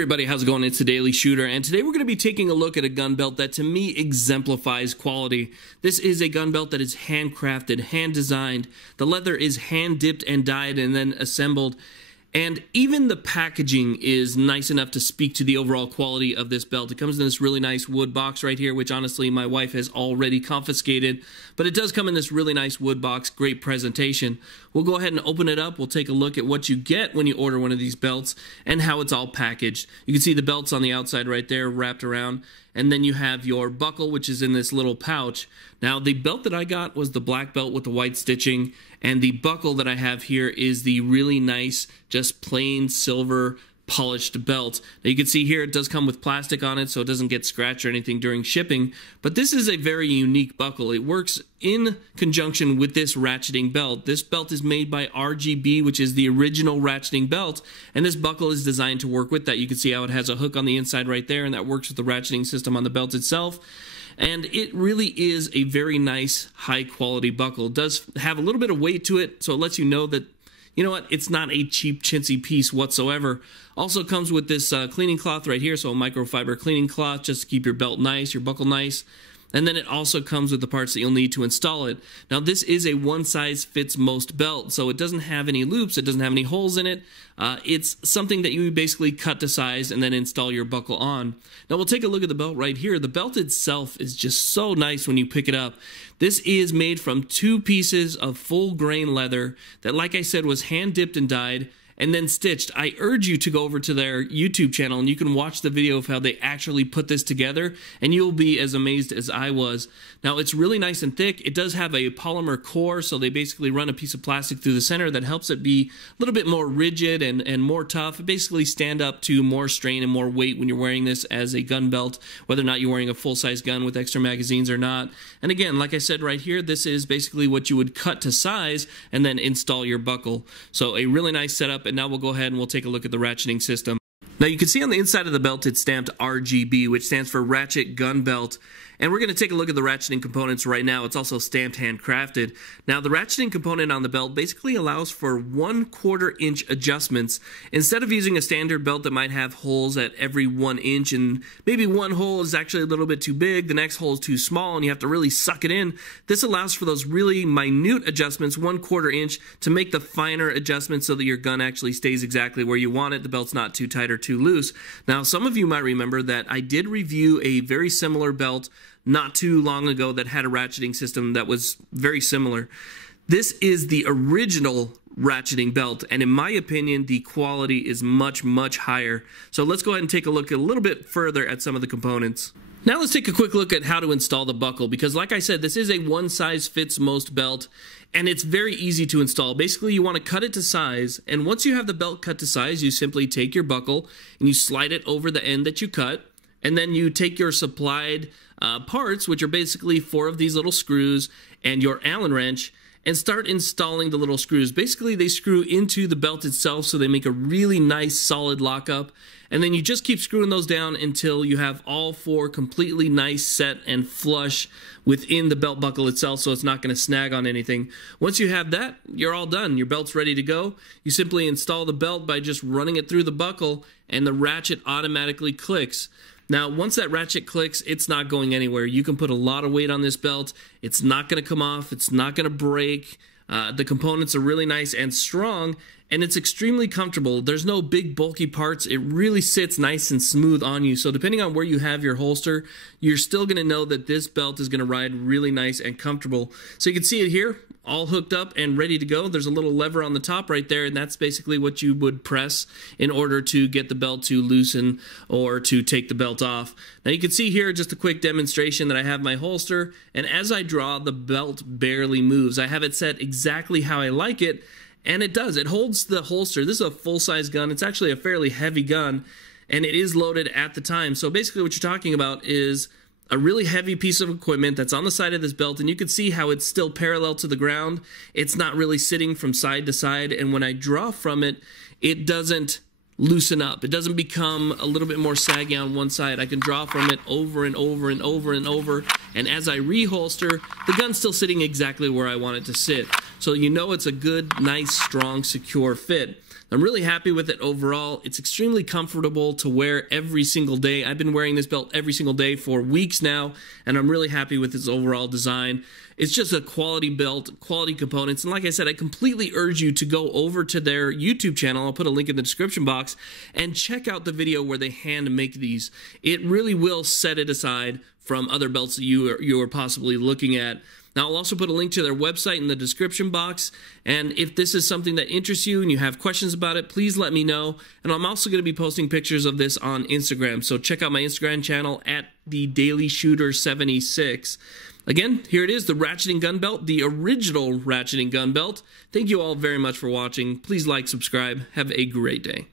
everybody, how's it going? It's the Daily Shooter, and today we're going to be taking a look at a gun belt that to me exemplifies quality. This is a gun belt that is handcrafted, hand designed. The leather is hand dipped and dyed and then assembled. And even the packaging is nice enough to speak to the overall quality of this belt. It comes in this really nice wood box right here, which honestly my wife has already confiscated. But it does come in this really nice wood box, great presentation. We'll go ahead and open it up. We'll take a look at what you get when you order one of these belts and how it's all packaged. You can see the belts on the outside right there wrapped around. And then you have your buckle, which is in this little pouch. Now, the belt that I got was the black belt with the white stitching, and the buckle that I have here is the really nice, just plain silver polished belt. Now, you can see here it does come with plastic on it, so it doesn't get scratched or anything during shipping, but this is a very unique buckle. It works in conjunction with this ratcheting belt. This belt is made by RGB, which is the original ratcheting belt, and this buckle is designed to work with that. You can see how it has a hook on the inside right there, and that works with the ratcheting system on the belt itself. And it really is a very nice, high-quality buckle. It does have a little bit of weight to it, so it lets you know that, you know what, it's not a cheap, chintzy piece whatsoever. Also comes with this cleaning cloth right here, so a microfiber cleaning cloth just to keep your belt nice, your buckle nice. And then it also comes with the parts that you'll need to install it. Now, this is a one-size-fits-most belt, so it doesn't have any loops, it doesn't have any holes in it. It's something that you basically cut to size and then install your buckle on. Now, we'll take a look at the belt right here. The belt itself is just so nice when you pick it up. This is made from 2 pieces of full-grain leather that, like I said, was hand-dipped and dyed and then stitched. I urge you to go over to their YouTube channel and you can watch the video of how they actually put this together, and you'll be as amazed as I was. Now, it's really nice and thick. It does have a polymer core, so they basically run a piece of plastic through the center that helps it be a little bit more rigid and more tough. It basically stand up to more strain and more weight when you're wearing this as a gun belt, whether or not you're wearing a full-size gun with extra magazines or not. And again, like I said right here, this is basically what you would cut to size and then install your buckle. So a really nice setup. And now we'll go ahead and we'll take a look at the ratcheting system. Now, you can see on the inside of the belt it's stamped RGB, which stands for Ratchet Gun Belt. And we're going to take a look at the ratcheting components right now. It's also stamped handcrafted. Now, the ratcheting component on the belt basically allows for 1/4 inch adjustments. Instead of using a standard belt that might have holes at every 1 inch, and maybe one hole is actually a little bit too big, the next hole is too small, and you have to really suck it in, this allows for those really minute adjustments, 1/4 inch, to make the finer adjustments so that your gun actually stays exactly where you want it. The belt's not too tight or too loose. Now, some of you might remember that I did review a very similar belt not too long ago that had a ratcheting system that was very similar. This is the original ratcheting belt, and in my opinion, the quality is much, much higher. So let's go ahead and take a look a little bit further at some of the components. Now let's take a quick look at how to install the buckle, because like I said, this is a one-size-fits-most belt, and it's very easy to install. Basically, you want to cut it to size, and once you have the belt cut to size, you simply take your buckle and you slide it over the end that you cut, and then you take your supplied parts, which are basically 4 of these little screws, and your Allen wrench, and start installing the little screws. Basically, they screw into the belt itself, so they make a really nice solid lockup, and then you just keep screwing those down until you have all 4 completely nice set and flush within the belt buckle itself, so it's not going to snag on anything. Once you have that, you're all done. Your belt's ready to go. You simply install the belt by just running it through the buckle, and the ratchet automatically clicks. Now, once that ratchet clicks, it's not going anywhere. You can put a lot of weight on this belt. It's not going to come off. It's not going to break. The components are really nice and strong, and it's extremely comfortable. There's no big bulky parts. It really sits nice and smooth on you. So depending on where you have your holster, you're still going to know that this belt is going to ride really nice and comfortable. So you can see it here, all hooked up and ready to go. There's a little lever on the top right there, and that's basically what you would press in order to get the belt to loosen or to take the belt off. Now you can see here just a quick demonstration that I have my holster, and as I draw, the belt barely moves. I have it set exactly how I like it, and it does. It holds the holster. This is a full-size gun. It's actually a fairly heavy gun, and it is loaded at the time. So basically what you're talking about is a really heavy piece of equipment that's on the side of this belt, and you can see how it's still parallel to the ground. It's not really sitting from side to side, and when I draw from it, it doesn't loosen up. It doesn't become a little bit more saggy on one side. I can draw from it over and over and over and over, and as I reholster, the gun's still sitting exactly where I want it to sit. So you know it's a good, nice, strong, secure fit. I'm really happy with it overall. It's extremely comfortable to wear every single day. I've been wearing this belt every single day for weeks now, and I'm really happy with its overall design. It's just a quality belt, quality components, and like I said, I completely urge you to go over to their YouTube channel. I'll put a link in the description box, and check out the video where they hand make these. It really will set it aside from other belts that you are possibly looking at. Now, I'll also put a link to their website in the description box, and if this is something that interests you and you have questions about it, please let me know. And I'm also going to be posting pictures of this on Instagram, so check out my Instagram channel at TheDailyShooter76. Again, here it is, the Ratchet & Gun Belt, the original Ratchet & Gun Belt. Thank you all very much for watching. Please like, subscribe. Have a great day.